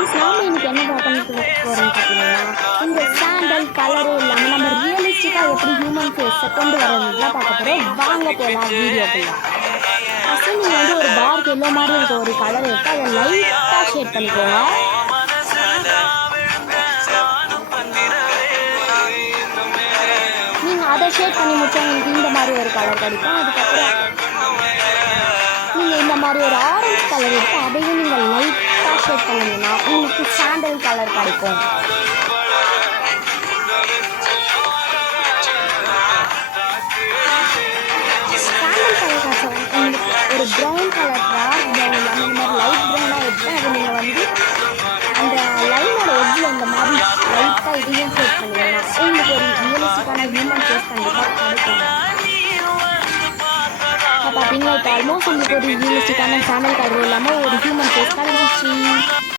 Friends நாம இன்னைக்கு என்ன பார்க்க போகிறோம்னு பார்த்தீங்கன்னா இந்த சாண்டல் கலரே இல்லாமல் நம்ம ரியலிஸ்டிக்காக எப்படி ஹியூமன் ஃபேஸை கொண்டு வரதுலாம் பார்க்க போகிறோம். வாங்க போகலாம் வீடியோக்குள்ள. ஃபஸ்ட்டு நீங்கள் வந்து ஒரு டார்க் எல்லோ மாதிரி இருக்க ஒரு கலர் எடுத்து அதை லைட்டாக ஷேட் பண்ணிக்கோங்க. நீங்கள் அதை ஷேட் பண்ணி முடிச்சா உங்களுக்கு இந்த மாதிரி ஒரு கலர் கிடைக்கும். அதுக்கப்புறம் நீங்கள் இந்த மாதிரி ஒரு ஆரஞ்சு கலர் எடுத்து அதையும் நீங்கள் லைட்டாக ஷேட் பண்ணிங்கன்னா உங்களுக்கு சாண்டல் கலர் கிடைக்கும். சாண்டல் கலர் கிடைச்சா உங்களுக்கு ஒரு ப்ரௌன் கலர் டார்க் ப்ரௌன் இல்லாமல் இந்த மாதிரி லைட் ப்ரௌனாக எடுத்து அதை நீங்கள் வந்து அந்த லைனோட எட்ஜில் இந்த மாதிரி லைட்டாக இதையும் ஷேட் பண்ணிங்கன்னா உங்களுக்கு ஒரு ரியலிஸ்டிக்கான ஹியூமன் ஃபேஸ் கண்டிப்பாக கிடைக்கும். பார்த்தீங்கன்னா இப்போ ஆல்மோஸ்ட் உங்களுக்கு ஒரு ரியலிஸ்டிக்கான சாண்டல் கலர் இல்லாமல் ஒரு ஹியூமன் ஃபேஸ் கிடைச்சிச்சு.